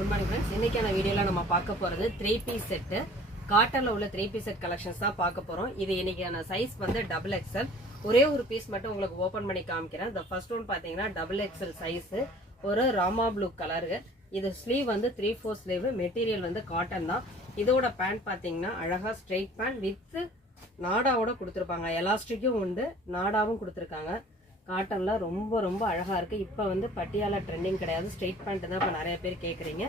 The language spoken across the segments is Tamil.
Good morning friends. இன்னைக்கான வீடியோல நம்ம பார்க்க போறது 3 பீஸ் செட். காட்டன்ல உள்ள 3 பீஸ் செட் கலெக்ஷன்ஸ் தான் பார்க்க போறோம். இது இன்னைக்கான சைஸ் வந்து டபுள் எக்ஸ்எல். ஒரே ஒரு பீஸ் மட்டும் உங்களுக்கு ஓபன் பண்ணி காமிக்கிறேன். the first one பாத்தீங்கன்னா டபுள் எக்ஸ்எல் சைஸ், ஒரு ராமா ப்ளூ கலரு. இது ஸ்லீவ் வந்து 3/4 ஸ்லீவ், மெட்டீரியல் வந்து காட்டன் தான். இதோட பேண்ட் பாத்தீங்கன்னா அழகா ஸ்ட்ரெயிட் பேண்ட் வித் நாடாவோட கொடுத்துருப்பாங்க. எலாஸ்டிக்கும் உண்டு, நாடாவும் கொடுத்துருக்காங்க. காட்டன்ல ரொம்ப ரொம்ப அழகா இருக்கு. இப்போ வந்து பட்டியாலா ட்ரெண்டிங் கிடையாது, ஸ்ட்ரெயிட் பேண்ட் தான் இப்போ நிறைய பேர் கேட்குறீங்க.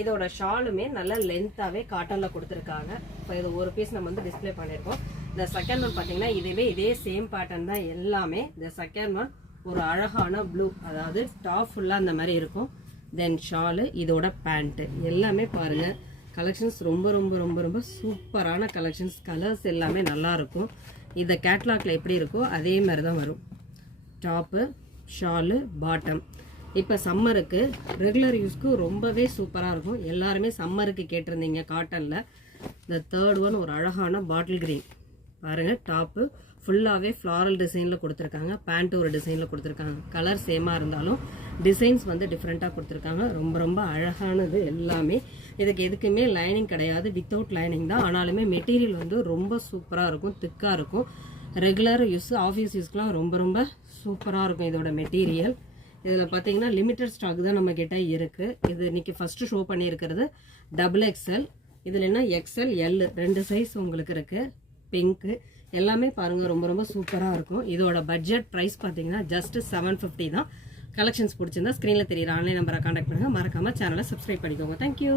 இதோட ஷாலுமே நல்ல லென்த்தாவே காட்டன்ல கொடுத்துருக்காங்க. இப்போ இது ஒரு பீஸ் நம்ம வந்து டிஸ்பிளே பண்ணியிருக்கோம். இந்த செகண்ட் ஒன் பார்த்தீங்கன்னா இதே சேம் பேட்டர்ன் தான் எல்லாமே. இந்த செகண்ட் ஒன் ஒரு அழகான ப்ளூ, அதாவது டாப் ஃபுல்லாக அந்த மாதிரி இருக்கும். தென் ஷாலு, இதோட பேண்ட்டு எல்லாமே பாருங்க. கலெக்ஷன்ஸ் ரொம்ப ரொம்ப ரொம்ப ரொம்ப சூப்பரான கலெக்ஷன்ஸ். கலர்ஸ் எல்லாமே நல்லா இருக்கும். இந்த கேட்லாக்ல எப்படி இருக்கோ அதே மாதிரி தான் வரும். Top, shawl, bottom. இப்போ சம்மருக்கு ரெகுலர் யூஸ்க்கு ரொம்பவே சூப்பராக இருக்கும். எல்லாருமே சம்மருக்கு கேட்டிருந்தீங்க காட்டனில். இந்த தேர்ட் ஒன் ஒரு அழகான பாட்டில் கிரீன் பாருங்கள். டாப்பு ஃபுல்லாகவே ஃப்ளாரல் டிசைனில் கொடுத்துருக்காங்க. பேண்ட் ஒரு டிசைனில் கொடுத்துருக்காங்க. கலர் சேமாக இருந்தாலும் டிசைன்ஸ் வந்து டிஃப்ரெண்ட்டாக கொடுத்துருக்காங்க. ரொம்ப ரொம்ப அழகானது எல்லாமே. இதுக்கு எதுக்குமே லைனிங் கிடையாது, வித்தவுட் லைனிங் தான். ஆனாலுமே மெட்டீரியல் வந்து ரொம்ப சூப்பராக இருக்கும், திக்காக இருக்கும். ரெகுலர் யூஸ், ஆஃபீஸ் யூஸ்க்குலாம் ரொம்ப ரொம்ப சூப்பராக இருக்கும் இதோட மெட்டீரியல். இதில் பார்த்தீங்கன்னா லிமிட்டட் ஸ்டாக் தான் நம்ம கிட்ட இருக்குது. இது இன்னைக்கு ஃபஸ்ட்டு ஷோ பண்ணியிருக்கிறது டபுள் எக்ஸ்எல். இதில் என்ன எக்ஸ்எல், எல் 2 சைஸ் உங்களுக்கு இருக்குது. பிங்க்கு எல்லாமே பாருங்கள் ரொம்ப ரொம்ப சூப்பராக இருக்கும். இதோட பட்ஜெட் ப்ரைஸ் பார்த்தீங்கன்னா ஜஸ்ட் 750 தான். கலெக்ஷன்ஸ் பிடிச்சிருந்தா ஸ்க்ரீனில் தெரியுற ஆன்லைன் நம்பரை கான்டாக்ட் பண்ணுங்கள். மறக்காமல் சேனலை சப்ஸ்கிரைப் பண்ணிக்கோங்க. தேங்க்யூ.